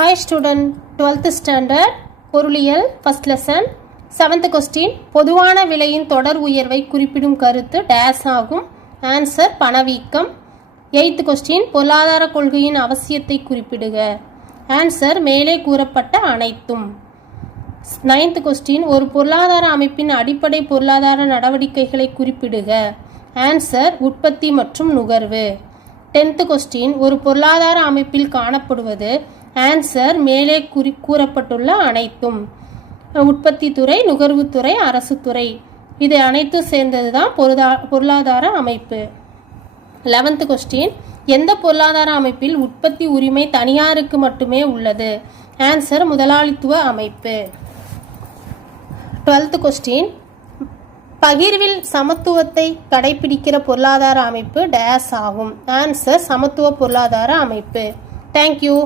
Hi student, 12th standard பொருளியல் first lesson 7th question பொதுவான விலையின் தொடர் உயர்வை குறிப்பிடும் கருத்து டேஸ் ஆகும். ஆன்சர் பணவீக்கம். 8th question பொருளாதார கொள்கையின் அவசியத்தை குறிப்பிடுக. ஆன்சர் மேலே கூறப்பட்ட அனைத்தும். 9th question ஒரு பொருளாதார அமைப்பின் அடிப்படை பொருளாதார நடவடிக்கைகளை குறிப்பிடுக. ஆன்சர் உற்பத்தி மற்றும் நுகர்வு. 10th question ஒரு பொருளாதார அமைப்பில் காணப்படுவது. ஆன்சர் மேலே கூறப்பட்டுள்ள அனைத்தும். உற்பத்தி துறை, நுகர்வுத்துறை, அரசு துறை, இது அனைத்தும் சேர்ந்தது தான் பொருளாதார அமைப்பு. 11th question எந்த பொருளாதார அமைப்பில் உற்பத்தி உரிமை தனியாருக்கு மட்டுமே உள்ளது. ஆன்சர் முதலாளித்துவ அமைப்பு. 12th question பகிர்வில் சமத்துவத்தை கடைபிடிக்கிற பொருளாதார அமைப்பு டேஸ் ஆகும். ஆன்சர் சமத்துவ பொருளாதார அமைப்பு. தேங்க்யூ.